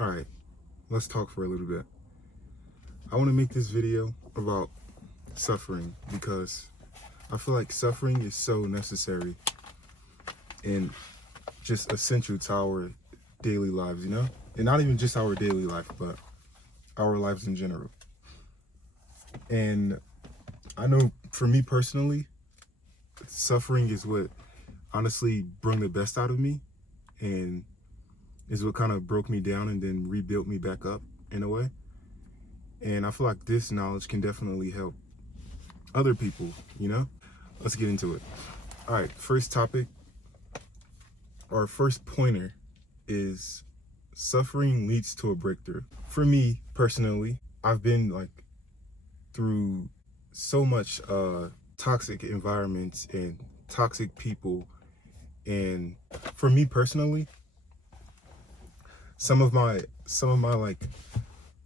All right, let's talk for a little bit. I want to make this video about suffering because I feel like suffering is so necessary and just essential to our daily lives, you know? And not even just our daily life, but our lives in general. And I know for me personally, suffering is what honestly brought the best out of me and is what kind of broke me down and then rebuilt me back up in a way. And I feel like this knowledge can definitely help other people, you know? Let's get into it. All right, first topic, our first pointer is suffering leads to a breakthrough. For me personally, I've been like through so much toxic environments and toxic people. And for me personally, some of my like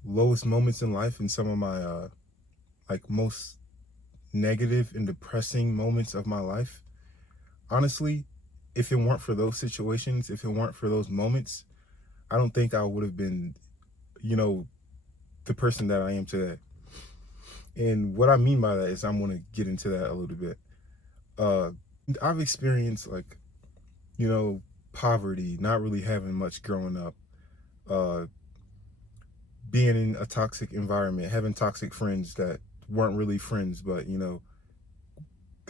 lowest moments in life and some of my like most negative and depressing moments of my life, honestly, if it weren't for those situations, if it weren't for those moments, I don't think I would have been, you know, the person that I am today. And what I mean by that is I'm going to get into that a little bit. Uh, I've experienced like, you know, poverty, not really having much growing up, uh, being in a toxic environment, having toxic friends that weren't really friends, but, you know,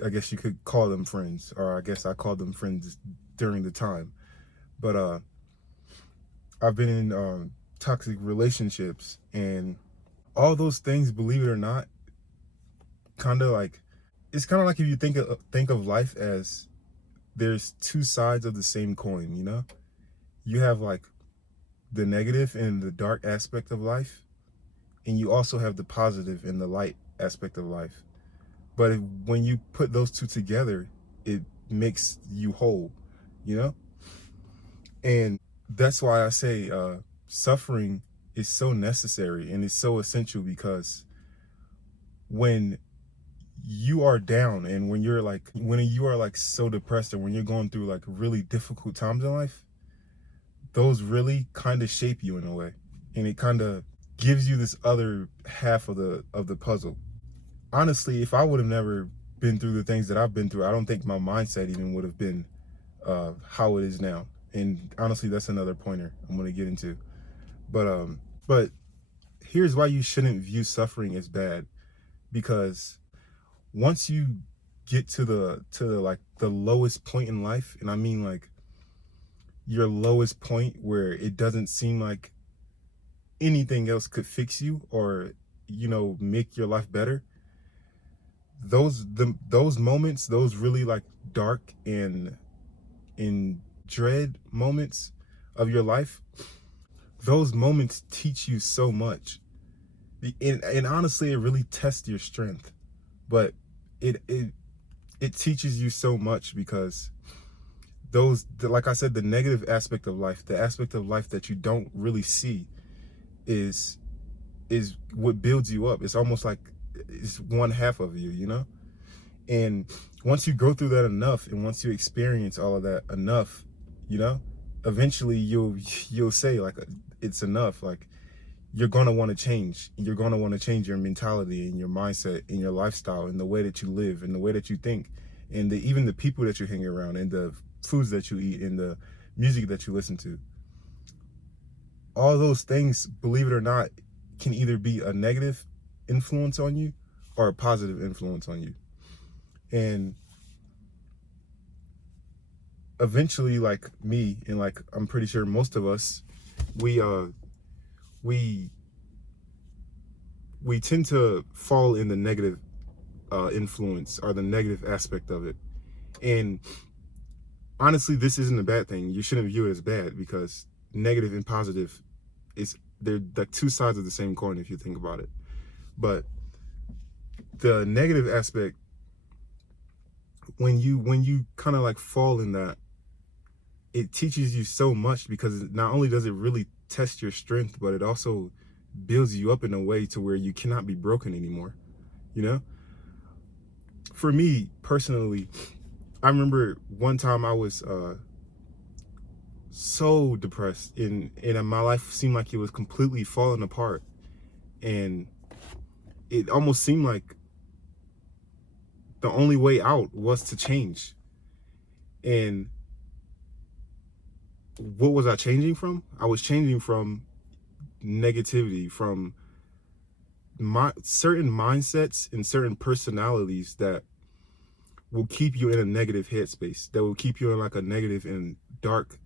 I guess you could call them friends, or I guess I called them friends during the time. But I've been in toxic relationships, and all those things, believe it or not, kind of like it's kind of like if you think of life as there's two sides of the same coin. You know, you have like the negative and the dark aspect of life, and you also have the positive and the light aspect of life. But when you put those two together, it makes you whole. You know, and that's why I say suffering is so necessary and it's so essential because when you are down and when you are like so depressed and when you're going through like really difficult times in life, those really kind of shape you in a way, and it kind of gives you this other half of the puzzle. Honestly, if I would have never been through the things that I've been through, I don't think my mindset even would have been how it is now. And honestly, that's another pointer I'm going to get into. But here's why you shouldn't view suffering as bad, because once you get to the like the lowest point in life, and I mean like your lowest point where it doesn't seem like anything else could fix you or, you know, make your life better, those moments, those really like dark and dread moments of your life, those moments teach you so much. And honestly, it really tests your strength, but it it teaches you so much because like I said, the negative aspect of life, the aspect of life that you don't really see, is is what builds you up. It's almost like it's one half of you, you know. And once you go through that enough, and once you experience all of that enough, you know, eventually you'll say like it's enough. Like you're gonna want to change. You're gonna want to change your mentality and your mindset and your lifestyle and the way that you live and the way that you think and even the people that you hang around and the foods that you eat and the music that you listen to. All those things, believe it or not, can either be a negative influence on you or a positive influence on you. And eventually, like me and like I'm pretty sure most of us, we we we tend to fall in the negative influence or the negative aspect of it. And honestly, this isn't a bad thing. You shouldn't view it as bad because negative and positive is they're like two sides of the same coin if you think about it. But the negative aspect, when you kind of like fall in that, it teaches you so much because not only does it really test your strength, but it also builds you up in a way to where you cannot be broken anymore. You know, for me personally, I remember one time I was so depressed, and my life seemed like it was completely falling apart, and it almost seemed like the only way out was to change. And what was I changing from? I was changing from negativity, from my certain mindsets and certain personalities that will keep you in a negative headspace, that will keep you in like a negative and dark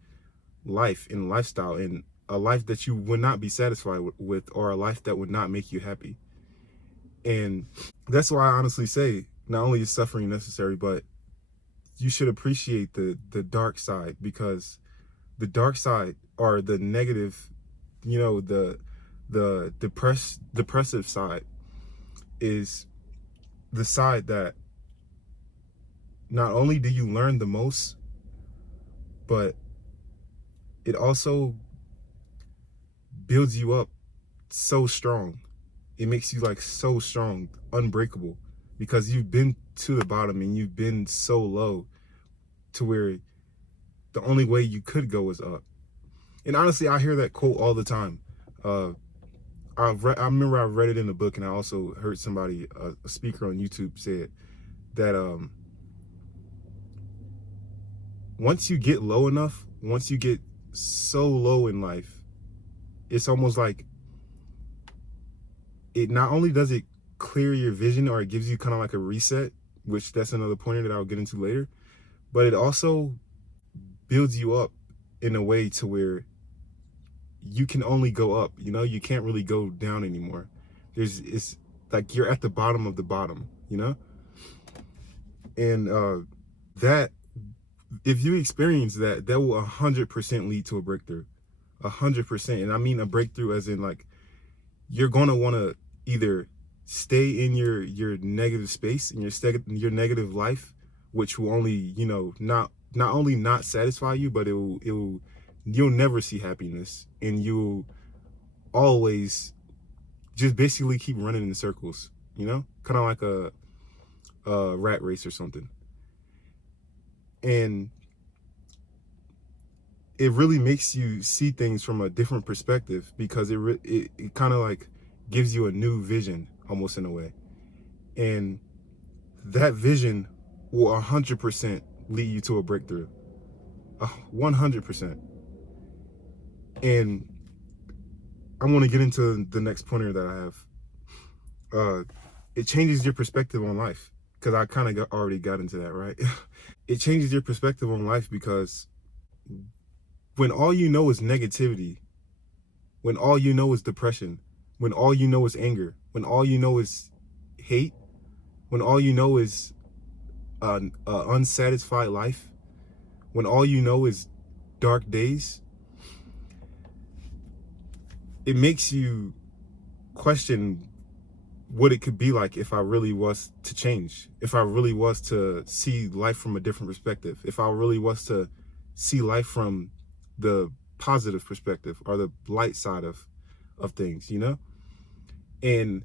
life and lifestyle, and a life that you would not be satisfied with, or a life that would not make you happy. And that's why I honestly say, not only is suffering necessary, but you should appreciate the dark side, because the dark side, or the negative, the depressive side, is the side that not only do you learn the most, but it also builds you up so strong. It makes you like so strong, unbreakable, because you've been to the bottom and you've been so low to where the only way you could go is up. And honestly, I hear that quote all the time. I remember I read it in a book, and I also heard somebody, a speaker on YouTube, said that once you get low enough, once you get so low in life, it's almost like it not only does it clear your vision, or it gives you kind of like a reset, which that's another pointer that I'll get into later, but it also builds you up in a way to where you can only go up. You can't really go down anymore. It's like you're at the bottom of the bottom, and that, if you experience that, that will 100% lead to a breakthrough. 100%. And I mean a breakthrough as in, like, you're going to want to either stay in your negative space, in your negative life, which will only, not only not satisfy you, but you'll never see happiness, and you'll always just basically keep running in circles, kind of like a rat race or something. And it really makes you see things from a different perspective, because it kind of like gives you a new vision, almost, in a way. And that vision will 100% lead you to a breakthrough. 100%. And I want to get into the next pointer that I have. It changes your perspective on life, because I kind of already got into that, right? It changes your perspective on life, because when all you know is negativity, when all you know is depression, when all you know is anger, when all you know is hate, when all you know is an unsatisfied life, when all you know is dark days, it makes you question what it could be like if I really was to change, if I really was to see life from a different perspective, if I really was to see life from the positive perspective, or the light side of things, And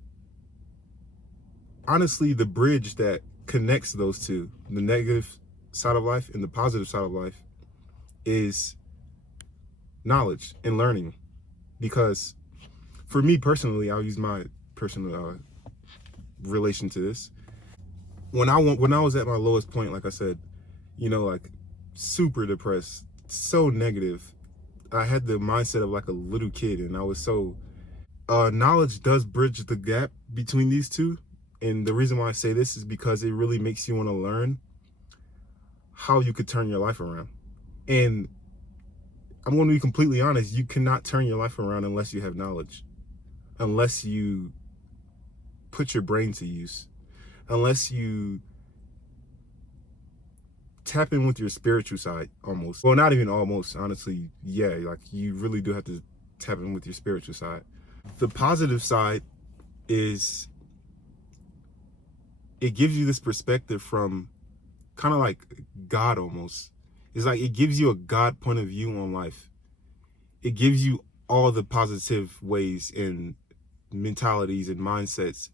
honestly, the bridge that connects those two, the negative side of life and the positive side of life, is knowledge and learning. Because for me personally, I'll use my personal relation to this. When I was at my lowest point, like I said, like super depressed, so negative, I had the mindset of like a little kid, and I was so knowledge does bridge the gap between these two. And the reason why I say this is because it really makes you want to learn how you could turn your life around. And I'm going to be completely honest, you cannot turn your life around unless you have knowledge, unless you put your brain to use, unless you tap in with your spiritual side, almost. Well, not even almost, honestly. Yeah, like you really do have to tap in with your spiritual side. The positive side is it gives you this perspective from kind of like God, almost. It's like it gives you a God point of view on life. It gives you all the positive ways and mentalities and mindsets.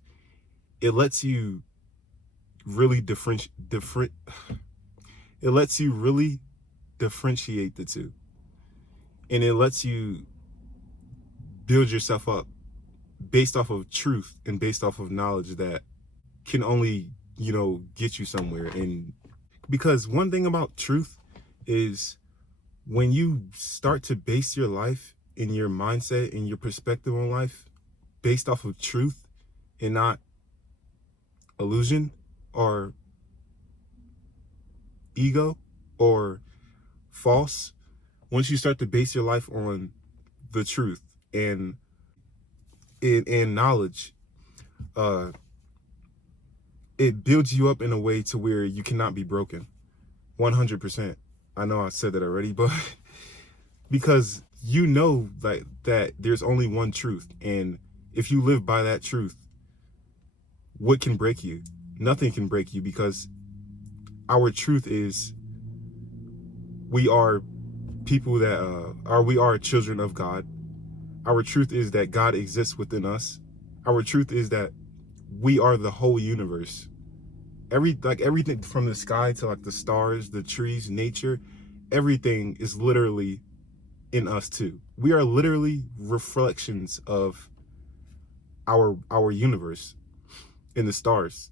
It lets you really it lets you really differentiate the two. and it lets you build yourself up based off of truth and based off of knowledge that can only, get you somewhere. And because one thing about truth is, when you start to base your life and your mindset and your perspective on life based off of truth and not illusion or ego or false, once you start to base your life on the truth and knowledge, it builds you up in a way to where you cannot be broken. 100%. I know I said that already, but because like that there's only one truth, and if you live by that truth, what can break you? Nothing can break you, because our truth is we are people that we are children of God. Our truth is that God exists within us. Our truth is that we are the whole universe. Everything from the sky to like the stars, the trees, nature, everything is literally in us too. We are literally reflections of our universe, in the stars,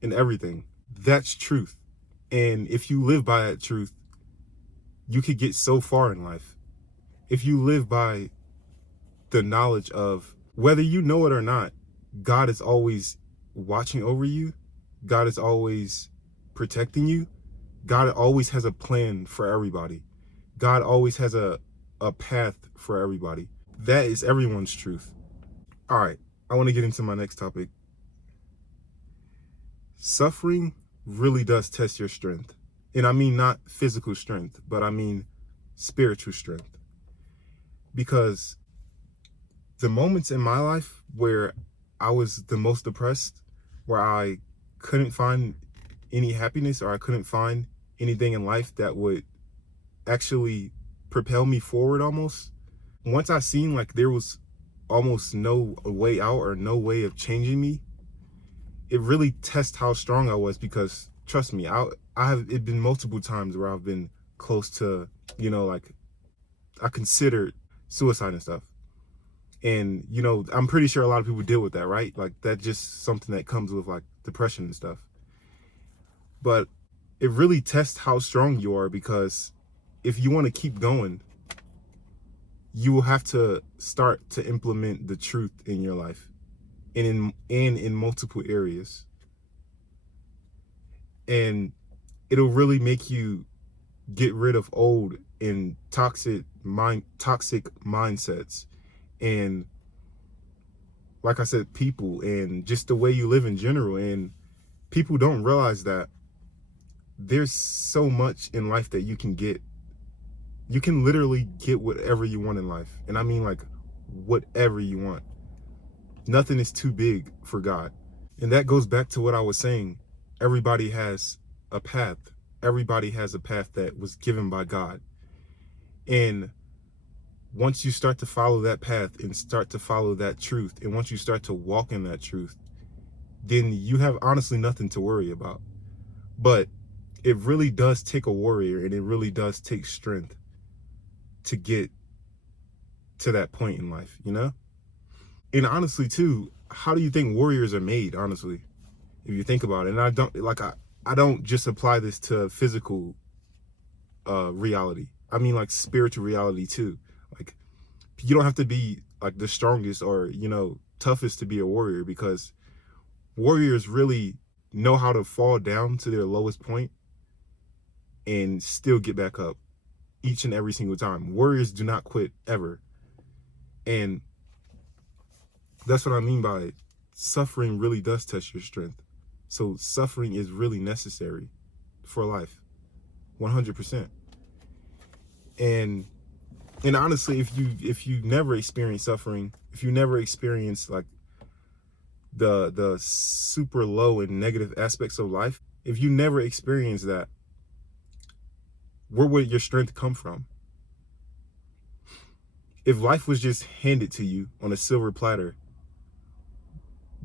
in everything. That's truth. And if you live by that truth, you could get so far in life. If you live by the knowledge of, whether you know it or not, God is always watching over you. God is always protecting you. God always has a plan for everybody. God always has a path for everybody. That is everyone's truth. All right, I want to get into my next topic. Suffering really does test your strength. And I mean not physical strength, but I mean spiritual strength. Because the moments in my life where I was the most depressed, where I couldn't find any happiness, or I couldn't find anything in life that would actually propel me forward almost, once I seen like there was almost no way out or no way of changing me, it really tests how strong I was. Because trust me, it been multiple times where I've been close to, like I considered suicide and stuff. And, I'm pretty sure a lot of people deal with that, right? Like that's just something that comes with like depression and stuff. But it really tests how strong you are, because if you want to keep going, you will have to start to implement the truth in your life and in multiple areas. And it'll really make you get rid of old and toxic mindsets, and like I said, people, and just the way you live in general. And people don't realize that there's so much in life that you can get. You can literally get whatever you want in life. And I mean like whatever you want. Nothing is too big for God. And that goes back to what I was saying. Everybody has a path. Everybody has a path that was given by God. And once you start to follow that path and start to follow that truth, and once you start to walk in that truth, then you have honestly nothing to worry about. But it really does take a warrior, and it really does take strength to get to that point in life, And honestly too, how do you think warriors are made, honestly, if you think about it? And I don't just apply this to physical reality. I mean like spiritual reality too. Like you don't have to be like the strongest or toughest to be a warrior, because warriors really know how to fall down to their lowest point and still get back up each and every single time. Warriors do not quit ever. And that's what I mean by suffering really does test your strength. So suffering is really necessary for life, 100%. And honestly, if you never experience suffering, if you never experience like the super low and negative aspects of life, if you never experience that, where would your strength come from? If life was just handed to you on a silver platter,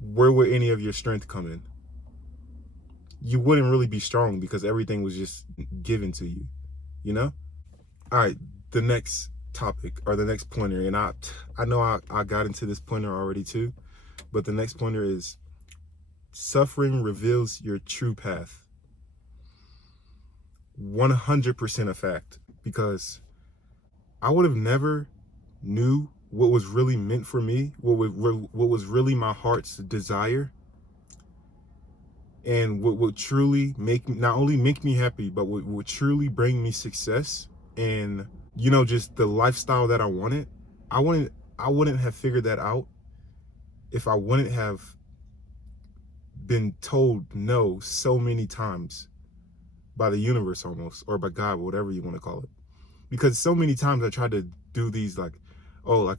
where would any of your strength come in? You wouldn't really be strong, because everything was just given to you, All right, the next topic, or the next pointer, and I know I got into this pointer already too, but the next pointer is suffering reveals your true path. 100% a fact, because I would have never knew what was really meant for me, what was really my heart's desire, and what would truly not only make me happy, but what would truly bring me success, and just the lifestyle that I wanted. I wouldn't have figured that out if I wouldn't have been told no so many times by the universe, almost, or by God, whatever you want to call it. Because so many times I tried to do these, like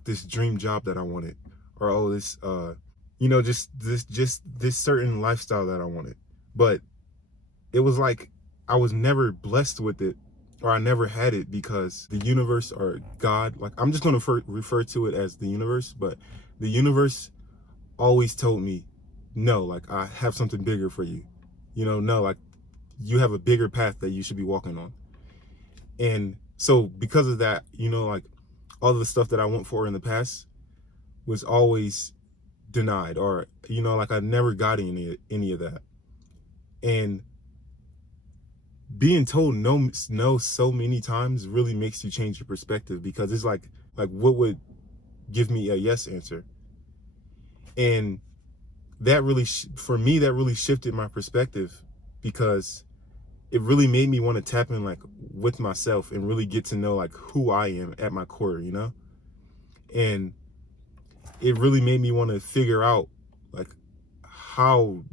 this dream job that I wanted, or this just this certain lifestyle that I wanted. But it was like I was never blessed with it, or I never had it, because the universe, or God, like, I'm just going to refer to it as the universe, but the universe always told me, no, like, I have something bigger for you. No, like, you have a bigger path that you should be walking on. And so because of that, like, all the stuff that I went for in the past was always denied, or like, I never got any of that. And being told no so many times really makes you change your perspective, because it's like what would give me a yes answer? And that really for me, that really shifted my perspective, because it really made me want to tap in, like, with myself, and really get to know, like, who I am at my core, and it really made me want to figure out, like, how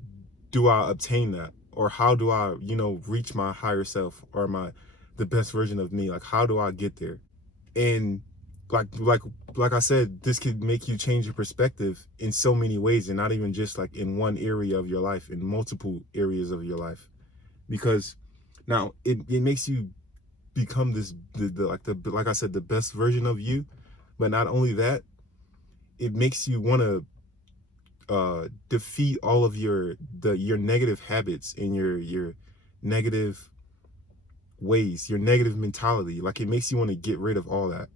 do I obtain that, or how do I reach my higher self, or the best version of me? Like, how do I get there? And like I said, this could make you change your perspective in so many ways, and not even just like in one area of your life, in multiple areas of your life. Because now it makes you become like I said, the best version of you. But not only that, it makes you want to defeat all of your negative habits, and your negative ways, your negative mentality. Like, it makes you want to get rid of all that.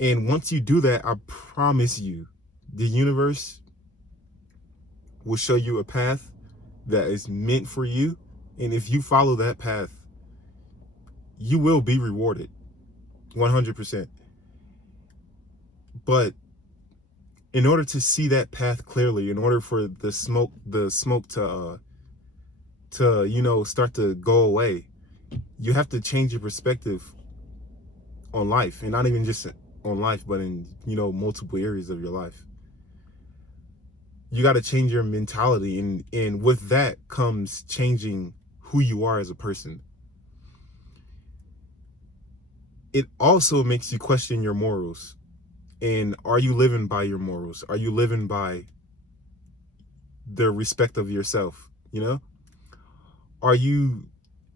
And once you do that, I promise you, the universe will show you a path that is meant for you. And if you follow that path, you will be rewarded 100%. But in order to see that path clearly, in order for the smoke to start to go away, you have to change your perspective on life, and not even just on life, but in multiple areas of your life. You got to change your mentality, and with that comes changing who you are as a person. It also makes you question your morals. And are you living by your morals? Are you living by the respect of yourself? Are you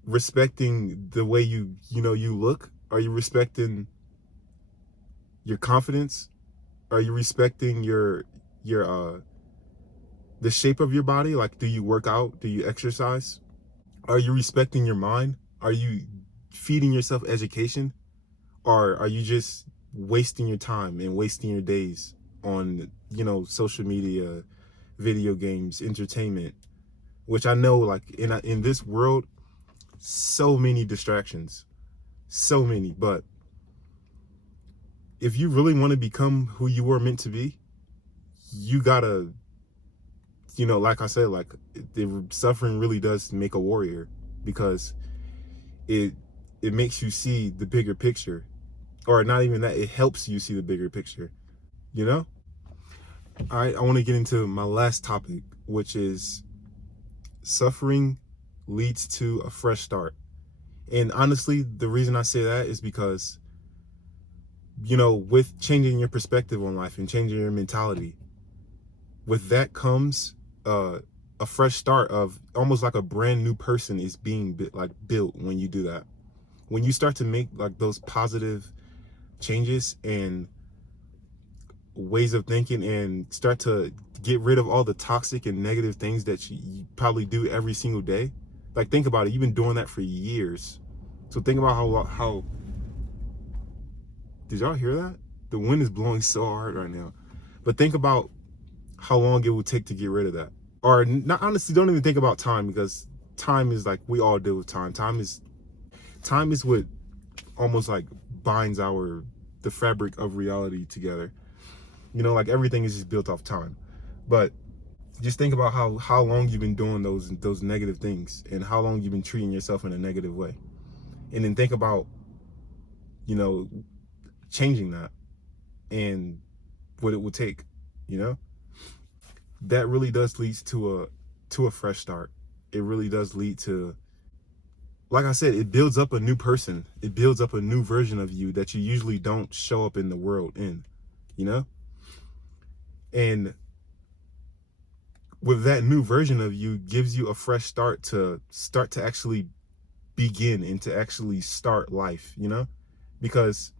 respecting the way you look? Are you respecting your confidence? Are you respecting your the shape of your body? Like, do you work out? Do you exercise? Are you respecting your mind? Are you feeding yourself education? Or are you just wasting your time and wasting your days on social media, video games, entertainment? Which I know, like, in this world, so many distractions, so many. But if you really want to become who you were meant to be, you gotta, like I said, like, the suffering really does make a warrior, because it makes you see the bigger picture. Or not even that, it helps you see the bigger picture. All right, I want to get into my last topic, which is suffering leads to a fresh start. And honestly, the reason I say that is because, with changing your perspective on life and changing your mentality, with that comes a fresh start of almost like a brand new person is being built when you do that. When you start to make like those positive changes and ways of thinking, and start to get rid of all the toxic and negative things that you probably do every single day. Like, think about it, you've been doing that for years. So think about how Did y'all hear that? The wind is blowing so hard right now. But think about how long it would take to get rid of that. Or not, honestly, don't even think about time, because time is like, we all deal with time. Time is what almost like binds the fabric of reality together. You know, like everything is just built off time. But just think about how long you've been doing those negative things, and how long you've been treating yourself in a negative way. And then think about, you know, changing that and what it will take, you know? That really does lead to a fresh start. It really does lead to, like I said, it builds up a new person. It builds up a new version of you that you usually don't show up in the world in, you know? And with that new version of you gives you a fresh start to actually begin and to actually start life, you know? Because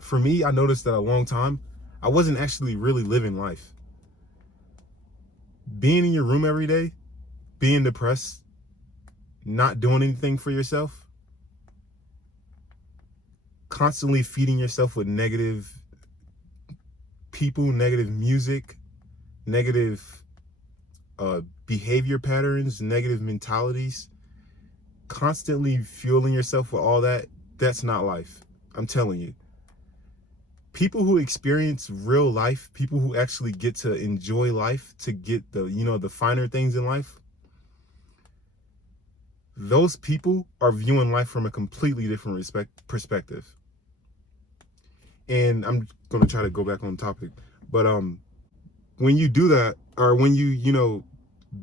for me, I noticed that a long time, I wasn't actually really living life. Being in your room every day, being depressed, not doing anything for yourself, constantly feeding yourself with negative people, negative music, negative behavior patterns, negative mentalities, constantly fueling yourself with all that, that's not life. I'm telling you. People who experience real life, people who actually get to enjoy life, to get the finer things in life, those people are viewing life from a completely different perspective. And I'm going to try to go back on topic, but when you do that, or when you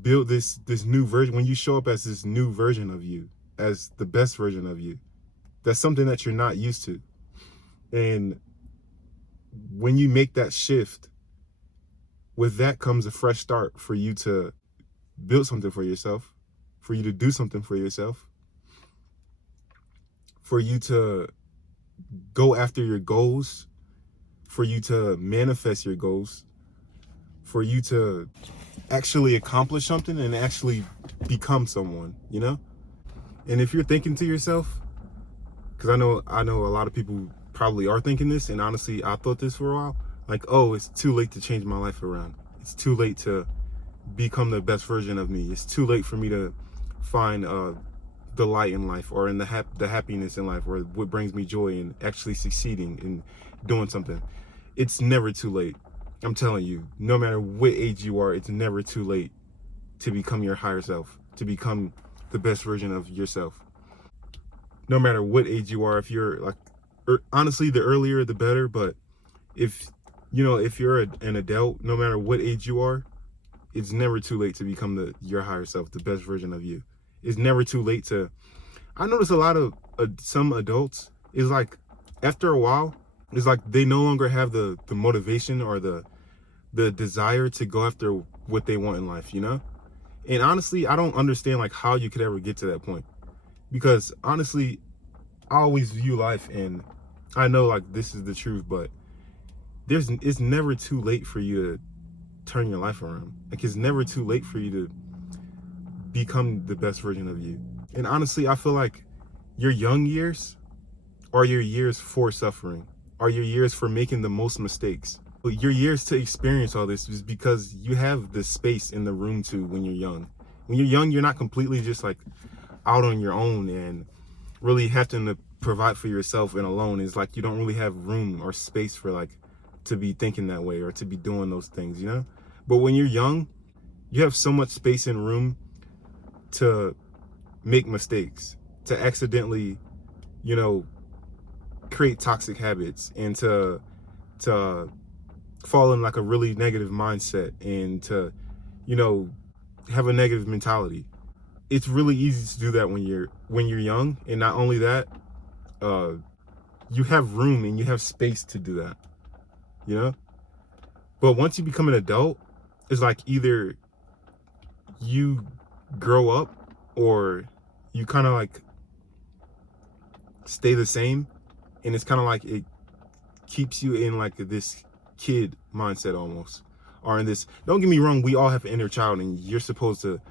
build this new version, when you show up as this new version of you, as the best version of you, that's something that you're not used to. And when you make that shift, with that comes a fresh start for you to build something for yourself, for you to do something for yourself, for you to go after your goals, for you to manifest your goals, for you to actually accomplish something and actually become someone, you know? And if you're thinking to yourself, because I know a lot of people probably are thinking this, and honestly, I thought this for a while, like, oh, it's too late to change my life around. It's too late to become the best version of me. It's too late for me to find the light in life, or in the happiness in life, or what brings me joy in actually succeeding in doing something. It's never too late. I'm telling you, no matter what age you are, it's never too late to become your higher self, to become the best version of yourself. No matter what age you are, if you're like, honestly, the earlier the better, but if you're an adult, no matter what age you are, it's never too late to become your higher self, the best version of you. It's never too late to, I notice a lot of some adults is like, after a while, it's like they no longer have the motivation or the desire to go after what they want in life, you know? And honestly, I don't understand like how you could ever get to that point. Because honestly, I always view life, and I know like this is the truth, but it's never too late for you to turn your life around. Like, it's never too late for you to become the best version of you. And honestly, I feel like your young years are your years for suffering, are your years for making the most mistakes. But your years to experience all this is because you have the space in the room to when you're young. When you're young, you're not completely just like out on your own and really having to provide for yourself and alone. Is like you don't really have room or space for like to be thinking that way or to be doing those things, you know? But when you're young, you have so much space and room to make mistakes, to accidentally, create toxic habits, and to fall in like a really negative mindset, and to, have a negative mentality. It's really easy to do that when you're young. And not only that, you have room and you have space to do that, you know? But once you become an adult, it's like either you grow up or you kind of like stay the same. And it's kind of like it keeps you in like this kid mindset almost. Or in this, don't get me wrong, we all have an inner child and you're supposed to,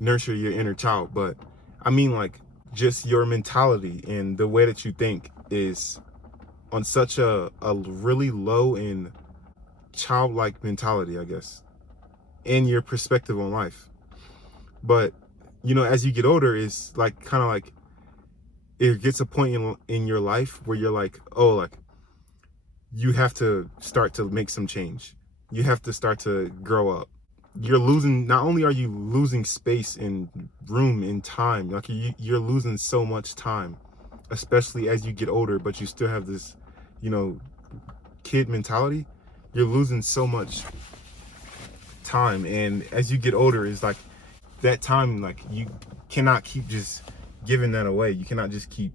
nurture your inner child. But I mean, like, just your mentality and the way that you think is on such a really low and childlike mentality, I guess, and your perspective on life. But you know, as you get older, it's like kind of like it gets a point in your life where you're like, oh, like you have to start to make some change. You have to start to grow up. You're losing, not only are you losing space and room and time, like you're losing so much time, especially as you get older, but you still have this, you know, kid mentality. You're losing so much time. And as you get older, it's like that time, like you cannot keep just giving that away. You cannot just keep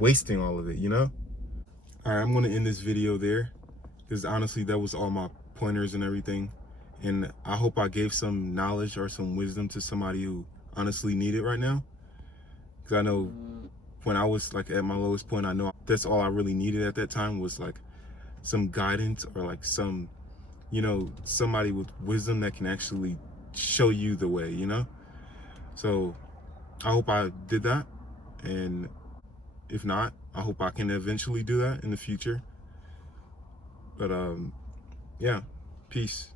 wasting all of it, you know? All right, I'm going to end this video there because honestly, that was all my pointers and everything. And I hope I gave some knowledge or some wisdom to somebody who honestly need it right now. Because I know when I was like at my lowest point, I know that's all I really needed at that time was like some guidance or like some, you know, somebody with wisdom that can actually show you the way, you know? So I hope I did that. And if not, I hope I can eventually do that in the future. But yeah, peace.